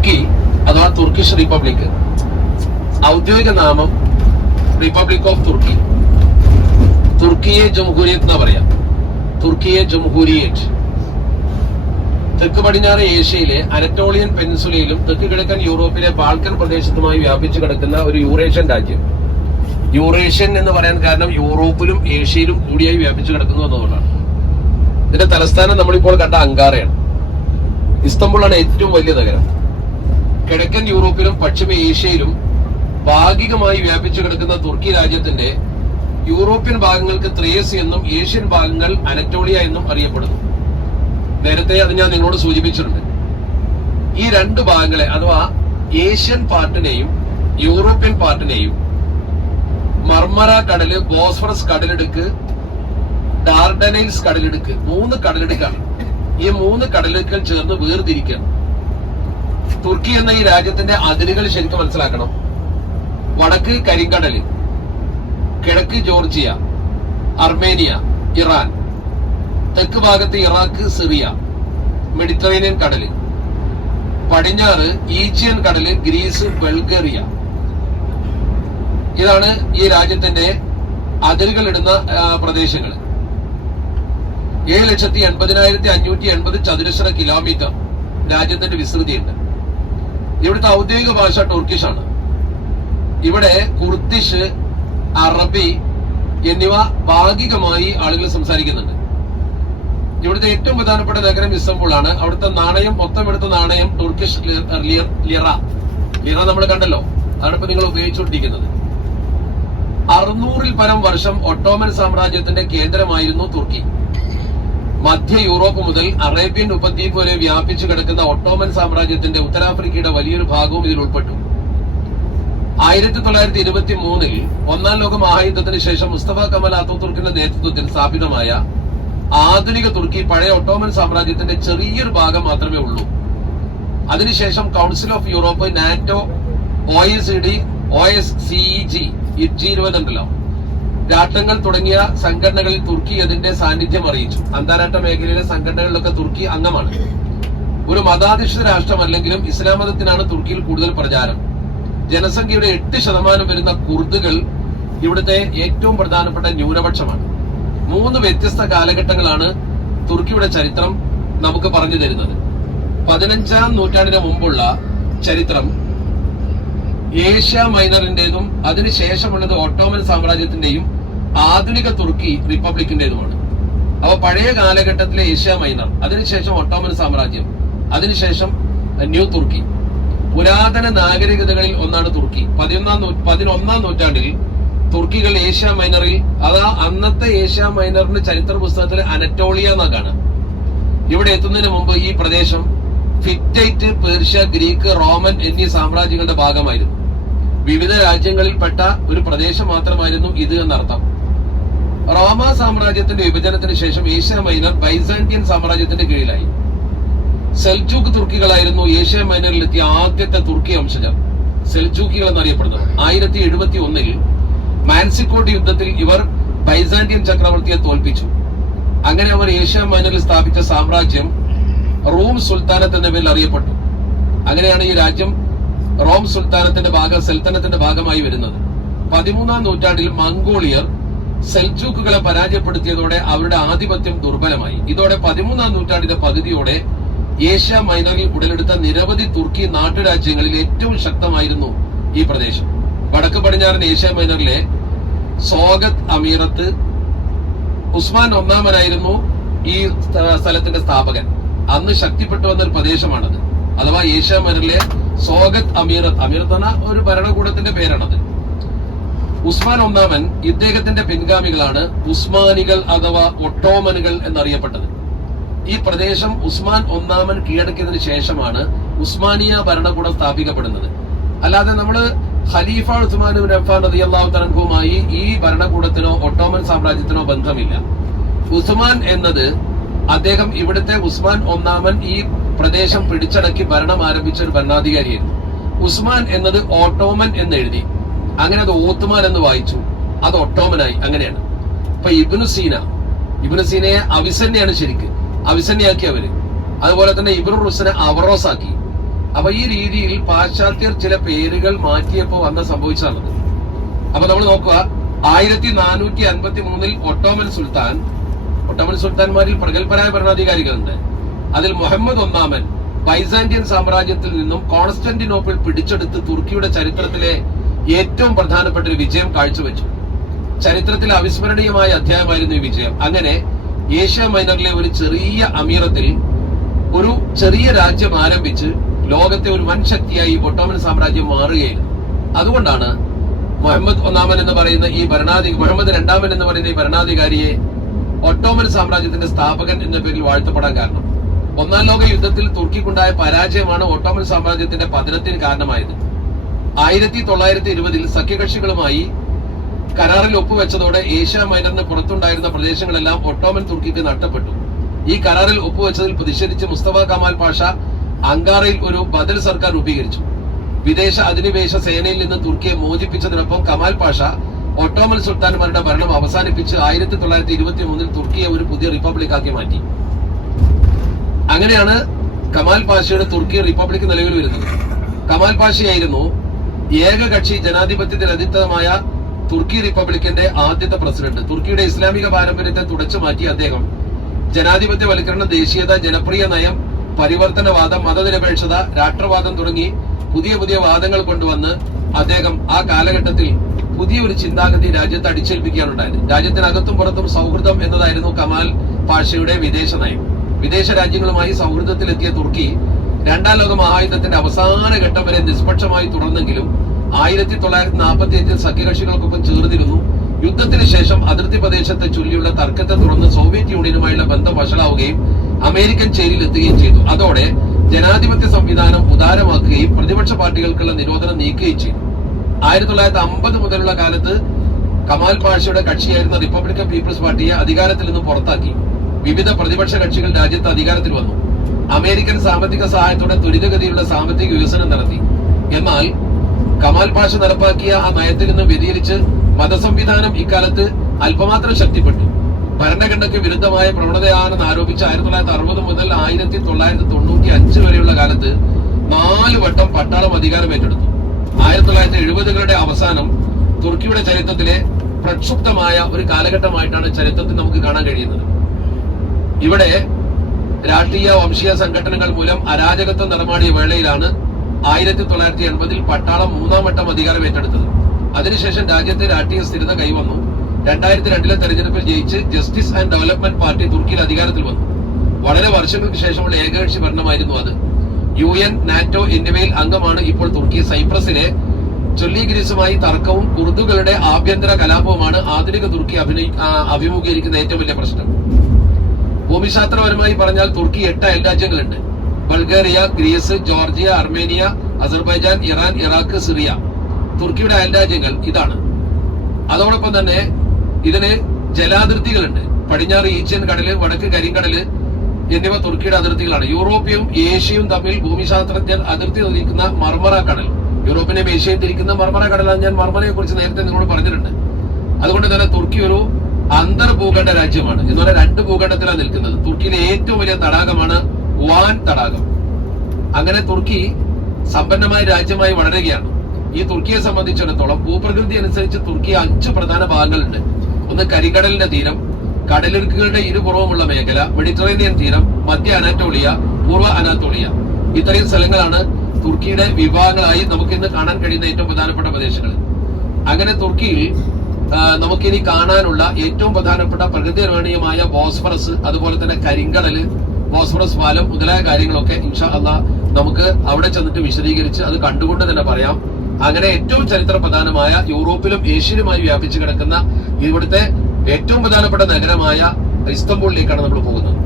തുർക്കി അഥവാ Turkish republic, ഔദ്യോഗിക നാമം റിപ്പബ്ലിക് ഓഫ് തുർക്കി, തുർക്കിയെ ജംഹൂരിയത്ത് എന്നാ പറയാം. തുർക്കിയെ ജംഹൂരിയറ്റ് തെക്ക് പടിഞ്ഞാറ് ഏഷ്യയിലെ അനറ്റോളിയൻ പെനിൻസുലയിലും തെക്ക് കിഴക്കൻ യൂറോപ്പിലെ ബാൾക്കൻ പ്രദേശത്തുമായി വ്യാപിച്ചു കിടക്കുന്ന ഒരു യൂറേഷ്യൻ രാജ്യം. യൂറേഷ്യൻ എന്ന് പറയാൻ കാരണം യൂറോപ്പിലും ഏഷ്യയിലും കൂടിയായി വ്യാപിച്ചു കിടക്കുന്നു എന്നതുകൊണ്ടാണ്. ഇതിന്റെ തലസ്ഥാനം നമ്മളിപ്പോൾ കണ്ട അങ്കാറയാണ്. ഇസ്തംബുളാണ് ഏറ്റവും വലിയ നഗരം. കിഴക്കൻ യൂറോപ്പിലും പശ്ചിമ ഏഷ്യയിലും ഭാഗികമായി വ്യാപിച്ചു കിടക്കുന്ന തുർക്കി രാജ്യത്തിന്റെ യൂറോപ്യൻ ഭാഗങ്ങൾക്ക് ത്രേസ് എന്നും ഏഷ്യൻ ഭാഗങ്ങൾ അനറ്റോളിയ എന്നും അറിയപ്പെടുന്നു. നേരത്തെ അത് ഞാൻ നിങ്ങളോട് സൂചിപ്പിച്ചിട്ടുണ്ട്. ഈ രണ്ട് ഭാഗങ്ങളെ അഥവാ ഏഷ്യൻ പാർട്ടിനെയും യൂറോപ്യൻ പാർട്ടിനെയും മർമറ കടല്, ബോസ്ഫറസ് കടലിടുക്ക്, ഡാർഡനൈൽസ് കടലിടുക്ക്, 3 കടലിടുക്കാണ്. ഈ 3 കടലിടുക്കൾ ചേർന്ന് വേർതിരിക്കണം. തുർക്കി എന്ന ഈ രാജ്യത്തിന്റെ അതിരുകൾ ശരിക്കും മനസ്സിലാക്കണം. വടക്ക് കരിങ്കടല്, കിഴക്ക് ജോർജിയ, അർമേനിയ, ഇറാൻ, തെക്ക് ഭാഗത്ത് ഇറാഖ്, സിറിയ, മെഡിറ്ററേനിയൻ കടല്, പടിഞ്ഞാറ് ഈജിയൻ കടല്, ഗ്രീസ്, ബൾഗേറിയ. ഇതാണ് ഈ രാജ്യത്തിന്റെ അതിരുകൾ ഇടുന്ന പ്രദേശങ്ങൾ. 7,80,580 ചതുരശ്ര കിലോമീറ്റർ രാജ്യത്തിന്റെ വിസ്തൃതിയുണ്ട്. ഇവിടുത്തെ ഔദ്യോഗിക ഭാഷ ടർക്കിഷ് ആണ്. ഇവിടെ കുർദിഷ്, അറബി എന്നിവ ഭാഗികമായി ആളുകൾ സംസാരിക്കുന്നുണ്ട്. ഇവിടുത്തെ ഏറ്റവും പ്രധാനപ്പെട്ട നഗരം ഇസ്തംബുൾ ആണ്. അവിടുത്തെ നാണയം, മൊത്തം എടുത്ത നാണയം ടർക്കിഷ് ലിറ. ലിറ നമ്മൾ കണ്ടല്ലോ, അതാണ് ഇപ്പൊ നിങ്ങൾ ഉപയോഗിച്ചുകൊണ്ടിരിക്കുന്നത്. 600-ൽ പരം വർഷം ഒട്ടോമൻ സാമ്രാജ്യത്തിന്റെ കേന്ദ്രമായിരുന്നു തുർക്കി. മധ്യ യൂറോപ്പ് മുതൽ അറേബ്യൻ ഉപദ്വീപ് വരെ വ്യാപിച്ചു കിടക്കുന്ന ഒട്ടോമൻ സാമ്രാജ്യത്തിന്റെ ഉത്തരാഫ്രിക്കയുടെ വലിയൊരു ഭാഗവും ഇതിൽ ഉൾപ്പെട്ടു. 1923-ൽ ഒന്നാം ലോക മഹായുദ്ധത്തിന് ശേഷം മുസ്തഫ കമൽ അതാതുർക്കിന്റെ നേതൃത്വത്തിൽ സ്ഥാപിതമായ ആധുനിക തുർക്കി പഴയ ഒട്ടോമൻ സാമ്രാജ്യത്തിന്റെ ചെറിയൊരു ഭാഗം മാത്രമേ ഉള്ളൂ. അതിനുശേഷം council of Europe, NATO, OECD, OSCEG, G20 ഉണ്ടല്ലോ, രാഷ്ട്രങ്ങൾ തുടങ്ങിയ സംഘടനകളിൽ തുർക്കി അതിന്റെ സാന്നിധ്യം അറിയിച്ചു. അന്താരാഷ്ട്ര മേഖലയിലെ സംഘടനകളിലൊക്കെ തുർക്കി അംഗമാണ്. ഒരു മതാധിഷ്ഠിത രാഷ്ട്രമല്ലെങ്കിലും ഇസ്ലാം മതത്തിനാണ് തുർക്കിയിൽ കൂടുതൽ പ്രചാരം. ജനസംഖ്യയുടെ 8% വരുന്ന കുർദുകൾ ഇവിടുത്തെ ഏറ്റവും പ്രധാനപ്പെട്ട ന്യൂനപക്ഷമാണ്. 3 വ്യത്യസ്ത കാലഘട്ടങ്ങളാണ് തുർക്കിയുടെ ചരിത്രം നമുക്ക് പറഞ്ഞു തരുന്നത്. 15-ാം നൂറ്റാണ്ടിന് മുമ്പുള്ള ചരിത്രം ഏഷ്യ മൈനറിന്റേതും അതിനുശേഷമുള്ളത് ഒട്ടോമൻ സാമ്രാജ്യത്തിന്റെയും ആധുനിക തുർക്കി റിപ്പബ്ലിക്കിന്റേതുമാണ്. അവ പഴയ കാലഘട്ടത്തിലെ ഏഷ്യ മൈനർ, അതിനുശേഷം ഒട്ടോമൻ സാമ്രാജ്യം, അതിനുശേഷം ന്യൂ തുർക്കി. പുരാതന നാഗരികതകളിൽ ഒന്നാണ് തുർക്കി. 11-ാം നൂറ്റാണ്ടിൽ തുർക്കികൾ ഏഷ്യ മൈനറിൽ, അതാ അന്നത്തെ ഏഷ്യ മൈനറിന്റെ ചരിത്ര പുസ്തകത്തിൽ അനറ്റോളിയ എന്നാണ്. ഇവിടെ എത്തുന്നതിന് മുമ്പ് ഈ പ്രദേശം ഹിറ്റൈറ്റ്, പേർഷ്യ, ഗ്രീക്ക്, റോമൻ എന്നീ സാമ്രാജ്യങ്ങളുടെ ഭാഗമായിരുന്നു. വിവിധ രാജ്യങ്ങളിൽപ്പെട്ട ഒരു പ്രദേശം മാത്രമായിരുന്നു ഇത് എന്നർത്ഥം. റോമ സാമ്രാജ്യത്തിന്റെ വിഭജനത്തിന് ശേഷം ഏഷ്യ മൈനർ ബൈസാന്റിയൻ സാമ്രാജ്യത്തിന്റെ കീഴിലായി. സെൽജൂക്ക് തുർക്കികളായിരുന്നു ഏഷ്യ മൈനറിലെത്തിയ ആദ്യത്തെ തുർക്കി വംശജർ, സെൽജൂക്കികൾ എന്നറിയപ്പെടുന്നത്. 1071-ൽ മാൻസിക്കോട്ട് യുദ്ധത്തിൽ ഇവർ ബൈസാന്റിയൻ ചക്രവർത്തിയെ തോൽപ്പിച്ചു. അങ്ങനെ അവർ ഏഷ്യ മൈനറിൽ സ്ഥാപിച്ച സാമ്രാജ്യം റോം സുൽത്താനത്ത് എന്ന പേരിൽ അറിയപ്പെട്ടു. അങ്ങനെയാണ് ഈ രാജ്യം റോം സൽത്തനത്തിന്റെ ഭാഗമായി വരുന്നത്. 13-ാം നൂറ്റാണ്ടിൽ മംഗോളിയർ സെൽജൂക്കുകളെ പരാജയപ്പെടുത്തിയതോടെ അവരുടെ ആധിപത്യം ദുർബലമായി. ഇതോടെ 13-ാം നൂറ്റാണ്ടിന്റെ പകുതിയോടെ ഏഷ്യ മൈനറിൽ ഉടലെടുത്ത നിരവധി തുർക്കി നാട്ടുരാജ്യങ്ങളിൽ ഏറ്റവും ശക്തമായിരുന്നു ഈ പ്രദേശം. വടക്ക് പടിഞ്ഞാറൻ ഏഷ്യ മൈനറിലെ സോഗത്ത് അമീറത്ത്, ഉസ്മാൻ ഒന്നാമനായിരുന്നു ഈ സ്ഥലത്തിന്റെ സ്ഥാപകൻ. അന്ന് ശക്തിപ്പെട്ടു വന്നൊരു പ്രദേശമാണത്. അഥവാ ഏഷ്യ മൈനറിലെ സോഗത്ത് അമീറത്ത് എന്ന ഒരു ഭരണകൂടത്തിന്റെ പേരാണത്. ഉസ്മാൻ ഒന്നാമൻ, ഇദ്ദേഹത്തിന്റെ പിൻഗാമികളാണ് ഉസ്മാനികൾ അഥവാ ഒട്ടോമനുകൾ എന്നറിയപ്പെട്ടത്. ഈ പ്രദേശം ഉസ്മാൻ ഒന്നാമൻ കീഴടക്കിയതിനു ശേഷമാണ് ഉസ്മാനിയ ഭരണകൂടം സ്ഥാപിക്കപ്പെടുന്നത്. അല്ലാതെ നമ്മള് ഖലീഫ ഉസ്മാൻ ഇബ്നു അഫ്ഫാൻ റളിയല്ലാഹു തആല അൻഹുമായി ഈ ഭരണകൂടത്തിനോ ഒട്ടോമൻ സാമ്രാജ്യത്തിനോ ബന്ധമില്ല. ഉസ്മാൻ എന്നത് അദ്ദേഹം ഇവിടുത്തെ ഉസ്മാൻ ഒന്നാമൻ ഈ പ്രദേശം പിടിച്ചടക്കി ഭരണം ആരംഭിച്ച ഒരു ഭരണാധികാരിയായിരുന്നു. ഉസ്മാൻ എന്നത് ഓട്ടോമൻ എന്ന് എഴുതി, അങ്ങനെ അത് ഓത്തുമാൻ എന്ന് വായിച്ചു, അത് ഒട്ടോമനായി. അങ്ങനെയാണ്. ഇപ്പൊ ഇബ്നു സീനയെ അവിസന്യാണ് ശരിക്ക്, അവിസന്യാക്കി അവര്. അതുപോലെ തന്നെ ഇബ്നു റുസ്നെ അവറോസാക്കി. അപ്പൊ ഈ രീതിയിൽ പാശ്ചാത്യർ ചില പേരുകൾ മാറ്റിയപ്പോ വന്ന സംഭവിച്ചതാണത്. അപ്പൊ നമ്മൾ നോക്കുക, 1453 ഒട്ടോമൻ സുൽത്താൻമാരിൽ പ്രഗത്ഭരായ ഭരണാധികാരികളുണ്ട്. അതിൽ മുഹമ്മദ് ഒന്നാമൻ ബൈസാന്റിയൻ സാമ്രാജ്യത്തിൽ നിന്നും കോൺസ്റ്റന്റിനോപ്പിൾ പിടിച്ചെടുത്ത് തുർക്കിയുടെ ചരിത്രത്തിലെ ഏറ്റവും പ്രധാനപ്പെട്ട ഒരു വിജയം കാഴ്ചവെച്ചു. ചരിത്രത്തിലെ അവിസ്മരണീയമായ അധ്യായമായിരുന്നു ഈ വിജയം. അങ്ങനെ ഏഷ്യ മൈനറിലെ ഒരു ചെറിയ അമീറത്തിൽ ഒരു ചെറിയ രാജ്യം ആരംഭിച്ച് ലോകത്തെ ഒരു വൻ ശക്തിയായി ഒട്ടോമൻ സാമ്രാജ്യം മാറുകയായിരുന്നു. അതുകൊണ്ടാണ് മുഹമ്മദ് ഒന്നാമൻ എന്ന് പറയുന്ന മുഹമ്മദ് രണ്ടാമൻ എന്ന് പറയുന്ന ഈ ഭരണാധികാരിയെ ഒട്ടോമൻ സാമ്രാജ്യത്തിന്റെ സ്ഥാപകൻ എന്ന പേരിൽ വാഴ്ത്തപ്പെടാൻ കാരണം. ഒന്നാം ലോക യുദ്ധത്തിൽ തുർക്കിക്കുണ്ടായ പരാജയമാണ് ഒട്ടോമൻ സാമ്രാജ്യത്തിന്റെ പതനത്തിന് കാരണമായത്. 1920 സഖ്യകക്ഷികളുമായി കരാറിൽ ഒപ്പുവെച്ചതോടെ ഏഷ്യ മൈനറിന് പുറത്തുണ്ടായിരുന്ന പ്രദേശങ്ങളെല്ലാം ഒട്ടോമൻ തുർക്കിക്ക് നഷ്ടപ്പെട്ടു. ഈ കരാറിൽ ഒപ്പുവെച്ചതിൽ പ്രതിഷേധിച്ച് മുസ്തഫ കമാൽ പാഷ അങ്കാറയിൽ ഒരു ബദൽ സർക്കാർ രൂപീകരിച്ചു. വിദേശ അധിനിവേശ സേനയിൽ നിന്ന് തുർക്കിയെ മോചിപ്പിച്ചതിനൊപ്പം കമാൽ പാഷ ഒട്ടോമൻ സുൽത്താൻമാരുടെ ഭരണം അവസാനിപ്പിച്ച് 1923 തുർക്കിയെ ഒരു പുതിയ റിപ്പബ്ലിക്കാക്കി മാറ്റി. അങ്ങനെയാണ് കമാൽ പാഷയുടെ തുർക്കി റിപ്പബ്ലിക് നിലവിൽ വരുന്നത്. കമാൽ പാഷയായിരുന്നു ഏകകക്ഷി ജനാധിപത്യത്തിൽ അധിഷ്ഠിതമായ തുർക്കി റിപ്പബ്ലിക്കിന്റെ ആദ്യത്തെ പ്രസിഡന്റ്. തുർക്കിയുടെ ഇസ്ലാമിക പാരമ്പര്യത്തെ തുടച്ചു മാറ്റി അദ്ദേഹം ജനാധിപത്യവൽക്കരണം, ദേശീയത, ജനപ്രിയ നയം, പരിവർത്തനവാദം, മതനിരപേക്ഷത, രാഷ്ട്രവാദം തുടങ്ങി പുതിയ പുതിയ വാദങ്ങൾ കൊണ്ടുവന്ന് അദ്ദേഹം ആ കാലഘട്ടത്തിൽ പുതിയൊരു ചിന്താഗതി രാജ്യത്ത് അടിച്ചേൽപ്പിക്കുകയാണ് ഉണ്ടായത്. രാജ്യത്തിനകത്തും പുറത്തും സൗഹൃദം എന്നതായിരുന്നു കമാൽ പാഷയുടെ വിദേശ നയം. വിദേശ രാജ്യങ്ങളുമായി സൗഹൃദത്തിലെത്തിയ തുർക്കി രണ്ടാം ലോക മഹായുദ്ധത്തിന്റെ അവസാന ഘട്ടം വരെ നിഷ്പക്ഷമായി തുടർന്നെങ്കിലും 1945 സഖ്യകക്ഷികൾക്കൊപ്പം ചേർന്നിരുന്നു. യുദ്ധത്തിന് ശേഷം അതിർത്തി പ്രദേശത്തെ ചൊല്ലിയുള്ള തർക്കത്തെ തുടർന്ന് സോവിയറ്റ് യൂണിയനുമായുള്ള ബന്ധം വഷളാവുകയും അമേരിക്കൻ ചേരിയിലെത്തുകയും ചെയ്തു. അതോടെ ജനാധിപത്യ സംവിധാനം ഉദാരമാക്കുകയും പ്രതിപക്ഷ പാർട്ടികൾക്കുള്ള നിരോധനം നീക്കുകയും ചെയ്തു. 1950 മുതലുള്ള കാലത്ത് കമാൽ പാഷയുടെ കക്ഷിയായിരുന്ന റിപ്പബ്ലിക്കൻ പീപ്പിൾസ് പാർട്ടിയെ അധികാരത്തിൽ നിന്ന് പുറത്താക്കി. വിവിധ പ്രതിപക്ഷ കക്ഷികൾ രാജ്യത്ത് അധികാരത്തിൽ വന്നു. അമേരിക്കൻ സാമ്പത്തിക സഹായത്തോടെ ത്വരിതഗതിയിലുള്ള സാമ്പത്തിക വികസനം നടത്തി. എന്നാൽ കമാൽ പാഷ നടപ്പാക്കിയ ആ നയത്തിൽ നിന്ന് വ്യതിചലിച്ച് മതസംവിധാനം ഇക്കാലത്ത് അല്പമാത്രം ശക്തിപ്പെട്ടു. ഭരണഘടനയ്ക്ക് വിരുദ്ധമായ പ്രവണതയാണെന്ന് ആരോപിച്ച് 1960 മുതൽ 1995 വരെയുള്ള കാലത്ത് 4 വട്ടം പട്ടാളം അധികാരം ഏറ്റെടുത്തു. 1970കളുടെ അവസാനം തുർക്കിയുടെ ചരിത്രത്തിലെ പ്രക്ഷുബ്ധമായ ഒരു കാലഘട്ടമായിട്ടാണ് ചരിത്രത്തിൽ നമുക്ക് കാണാൻ കഴിയുന്നത്. ഇവിടെ രാഷ്ട്രീയ വംശീയ സംഘടനകൾ മൂലം അരാജകത്വം നടമാടിയ വേളയിലാണ് 1980 പട്ടാളം 3ാം വട്ടം അധികാരം ഏറ്റെടുത്തത്. അതിനുശേഷം രാജ്യത്തെ രാഷ്ട്രീയ സ്ഥിരത കൈവന്നു. 2002 തെരഞ്ഞെടുപ്പിൽ ജയിച്ച് ജസ്റ്റിസ് ആൻഡ് ഡെവലപ്മെന്റ് പാർട്ടി തുർക്കിയിൽ അധികാരത്തിൽ വന്നു. വളരെ വർഷങ്ങൾക്ക് ശേഷമുള്ള ഏകകക്ഷി ഭരണമായിരുന്നു അത്. UN, നാറ്റോ എന്നിവയിൽ അംഗമാണ് ഇപ്പോൾ തുർക്കി. സൈപ്രസിലെ ചൊല്ലിഗ്രീസുമായി തർക്കവും കുർദുകളുടെ ആഭ്യന്തര കലാപവുമാണ് ആധുനിക തുർക്കി അഭിമുഖീകരിക്കുന്ന ഏറ്റവും വലിയ പ്രശ്നം. ഭൂമിശാസ്ത്രപരമായി പറഞ്ഞാൽ തുർക്കി 8 അയൽരാജ്യങ്ങളുണ്ട്. Bulgaria, Greece, Georgia, Armenia, Azerbaijan, Iran, Iraq, Syria. തുർക്കിയുടെ അയൽരാജ്യങ്ങൾ ഇതാണ്. അതോടൊപ്പം തന്നെ ഇതിന് ജലാതിർത്തികളുണ്ട്. പടിഞ്ഞാറ് ഈജിയൻ കടല്, വടക്ക് കരിങ്കടല് എന്നിവ തുർക്കിയുടെ അതിർത്തികളാണ്. യൂറോപ്യയും ഏഷ്യയും തമ്മിൽ ഭൂമിശാസ്ത്രജ്ഞർ അതിർത്തി നിർമ്മിക്കുന്ന മർമറ കടൽ, യൂറോപ്പിനെയും ഏഷ്യയും തിരിക്കുന്ന മർമറ കടലാണ്. ഞാൻ മർമറയെ കുറിച്ച് നേരത്തെ നിങ്ങളോട് പറഞ്ഞിട്ടുണ്ട്. അതുകൊണ്ട് തന്നെ തുർക്കി ഒരു അന്തർഭൂഖണ്ഡ രാജ്യമാണ്. എന്ന് പറഞ്ഞാൽ 2 ഭൂഖണ്ഡത്തിലാണ് നിൽക്കുന്നത്. തുർക്കിയിലെ ഏറ്റവും വലിയ തടാകമാണ് വാൻ തടാകം. അങ്ങനെ തുർക്കി സമ്പന്നമായ രാജ്യമായി വളരുകയാണ്. ഈ തുർക്കിയെ സംബന്ധിച്ചിടത്തോളം ഭൂപ്രകൃതി അനുസരിച്ച് തുർക്കി 5 പ്രധാന ഭാഗങ്ങളുണ്ട്. ഒന്ന് കരിങ്കടലിന്റെ തീരം, കടലിടുക്കുകളുടെ ഇരുപുറവുമുള്ള മേഖല, മെഡിറ്ററേനിയൻ തീരം, മധ്യ അനാറ്റോളിയ, പൂർവ്വ അനാറ്റോളിയ. ഇത്രയും സ്ഥലങ്ങളാണ് തുർക്കിയുടെ വിഭാഗങ്ങളായി നമുക്ക് ഇന്ന് കാണാൻ കഴിയുന്ന ഏറ്റവും പ്രധാനപ്പെട്ട പ്രദേശങ്ങൾ. അങ്ങനെ തുർക്കിയിൽ നമുക്കിനി കാണാനുള്ള ഏറ്റവും പ്രധാനപ്പെട്ട പ്രകൃതി രമണീയമായ ബോസ്ഫറസ്, അതുപോലെ തന്നെ കരിങ്കടല്, ബോസ്ഫറസ് പാലം മുതലായ കാര്യങ്ങളൊക്കെ ഇൻഷാ അല്ലാഹ് നമുക്ക് അവിടെ ചെന്നിട്ട് വിശദീകരിച്ച് അത് കണ്ടുകൊണ്ട് തന്നെ പറയാം. അങ്ങനെ ഏറ്റവും ചരിത്ര പ്രധാനമായ യൂറോപ്പിലും ഏഷ്യയിലുമായി വ്യാപിച്ചു കിടക്കുന്ന ഇവിടുത്തെ ഏറ്റവും പ്രധാനപ്പെട്ട നഗരമായ ഇസ്തംബൂളിലേക്കാണ് നമ്മൾ പോകുന്നത്.